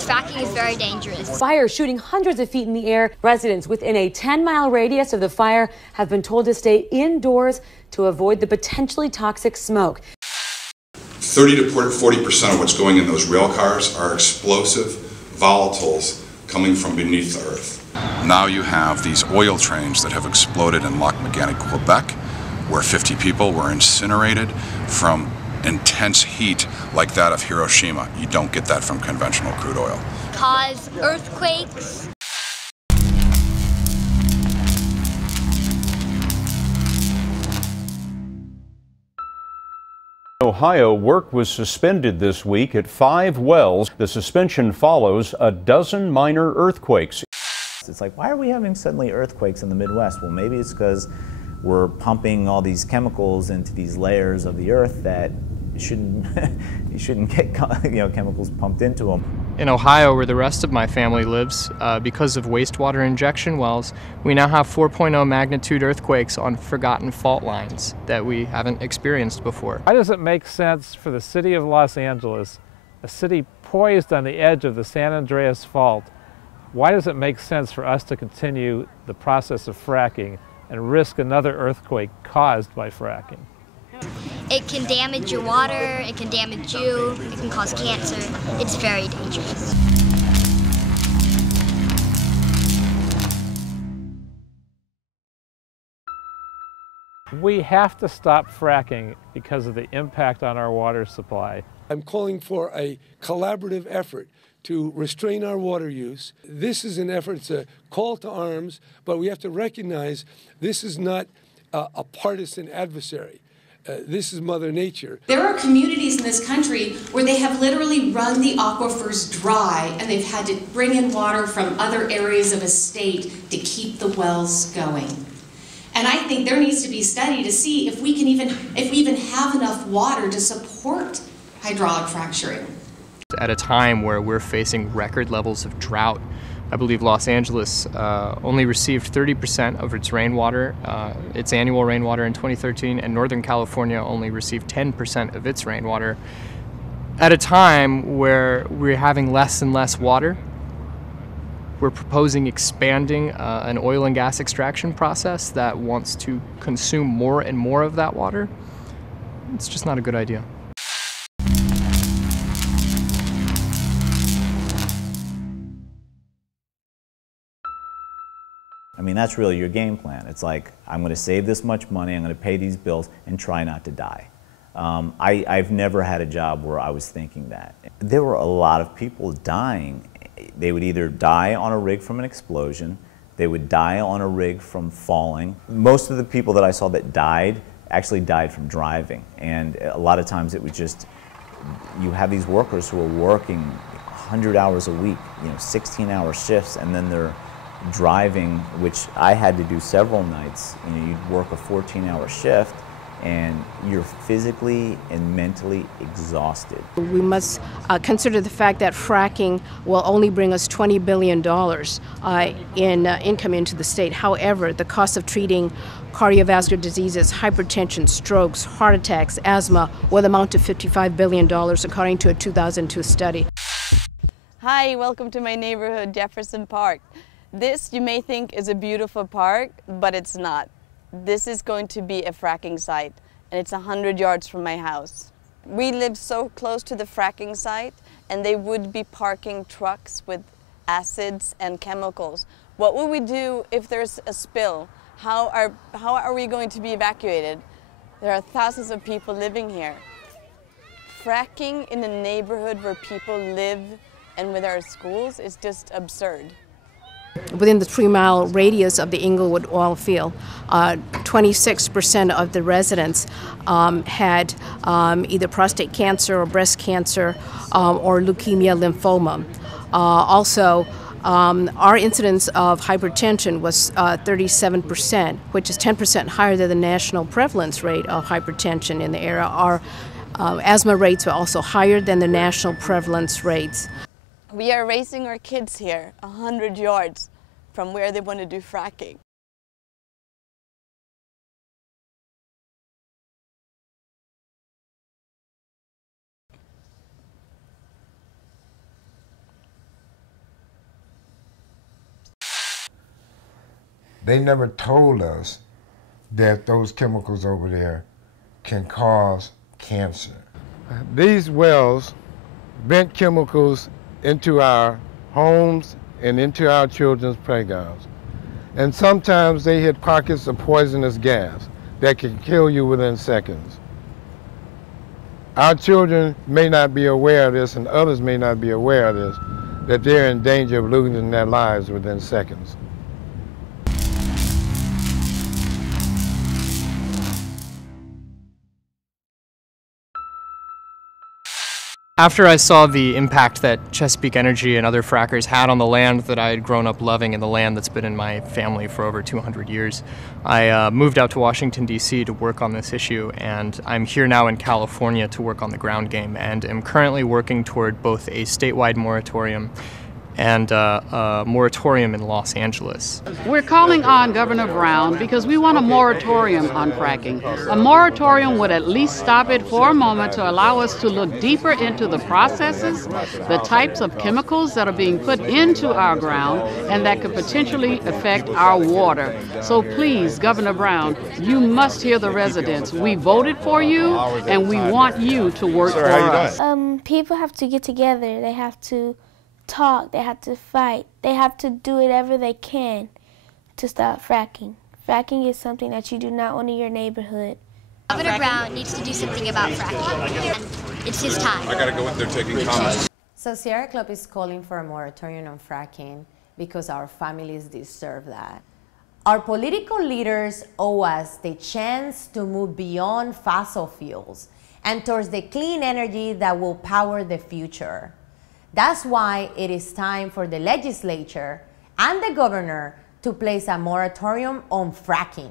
because fracking is very dangerous. Fire shooting hundreds of feet in the air. Residents within a 10-mile radius of the fire have been told to stay indoors to avoid the potentially toxic smoke. 30 to 40% of what's going in those rail cars are explosive volatiles coming from beneath the earth. Now you have these oil trains that have exploded in Lac-Mégantic, Quebec, where 50 people were incinerated from intense heat like that of Hiroshima. You don't get that from conventional crude oil. Cause earthquakes. Ohio, work was suspended this week at 5 wells. The suspension follows a dozen minor earthquakes. It's like, why are we having suddenly earthquakes in the Midwest? Well, maybe it's because we're pumping all these chemicals into these layers of the earth that you shouldn't get chemicals pumped into them. In Ohio, where the rest of my family lives, because of wastewater injection wells, we now have 4.0 magnitude earthquakes on forgotten fault lines that we haven't experienced before. Why does it make sense for the city of Los Angeles, a city poised on the edge of the San Andreas Fault, why does it make sense for us to continue the process of fracking and risk another earthquake caused by fracking? It can damage your water, it can damage you, it can cause cancer. It's very dangerous. We have to stop fracking because of the impact on our water supply. I'm calling for a collaborative effort to restrain our water use. This is an effort, it's a call to arms, but we have to recognize this is not a partisan adversary. This is Mother Nature. There are communities in this country where they have literally run the aquifers dry and they've had to bring in water from other areas of a state to keep the wells going. And I think there needs to be a study to see if we even have enough water to support hydraulic fracturing. At a time where we're facing record levels of drought, I believe Los Angeles only received 30% of its rainwater, its annual rainwater in 2013, and Northern California only received 10% of its rainwater. At a time where we're having less and less water, we're proposing expanding an oil and gas extraction process that wants to consume more and more of that water. It's just not a good idea. I mean, that's really your game plan. It's like, I'm going to save this much money, I'm going to pay these bills, and try not to die. I've never had a job where I was thinking that. There were a lot of people dying. They would either die on a rig from an explosion, they would die on a rig from falling. Most of the people that I saw that died actually died from driving. And a lot of times it was just, you have these workers who are working 100 hours a week, 16-hour shifts, and then they're driving, which I had to do several nights. You'd work a 14-hour shift and you're physically and mentally exhausted. We must consider the fact that fracking will only bring us $20 billion in income into the state. However, the cost of treating cardiovascular diseases, hypertension, strokes, heart attacks, asthma will amount to $55 billion according to a 2002 study. Hi, welcome to my neighborhood, Jefferson Park. This, you may think, is a beautiful park, but it's not. This is going to be a fracking site, and it's 100 yards from my house. We live so close to the fracking site, and they would be parking trucks with acids and chemicals. What will we do if there's a spill? How are we going to be evacuated? There are thousands of people living here. Fracking in a neighborhood where people live and with our schools is just absurd. Within the 3-mile radius of the Inglewood oil field, 26% of the residents had either prostate cancer or breast cancer or leukemia, lymphoma. Also, our incidence of hypertension was 37%, which is 10% higher than the national prevalence rate of hypertension in the area. Our asthma rates were also higher than the national prevalence rates. We are raising our kids here 100 yards from where they want to do fracking. They never told us that those chemicals over there can cause cancer. These wells vent chemicals into our homes and into our children's playgrounds. And sometimes they hit pockets of poisonous gas that can kill you within seconds. Our children may not be aware of this, and others may not be aware of this, that they're in danger of losing their lives within seconds. After I saw the impact that Chesapeake Energy and other frackers had on the land that I had grown up loving and the land that's been in my family for over 200 years, I moved out to Washington, D.C. to work on this issue, and I'm here now in California to work on the ground game, and am currently working toward both a statewide moratorium and a moratorium in Los Angeles. We're calling on Governor Brown because we want a moratorium on fracking. A moratorium would at least stop it for a moment to allow us to look deeper into the processes, the types of chemicals that are being put into our ground and that could potentially affect our water. So please, Governor Brown, you must hear the residents. We voted for you and we want you to work for us. People have to get together. They have to talk, they have to fight, they have to do whatever they can to stop fracking. Fracking is something that you do not want in your neighborhood. Governor Brown needs to do something about fracking. It's his time. I gotta go in there taking comments. So Sierra Club is calling for a moratorium on fracking because our families deserve that. Our political leaders owe us the chance to move beyond fossil fuels and towards the clean energy that will power the future. That's why it is time for the legislature and the governor to place a moratorium on fracking.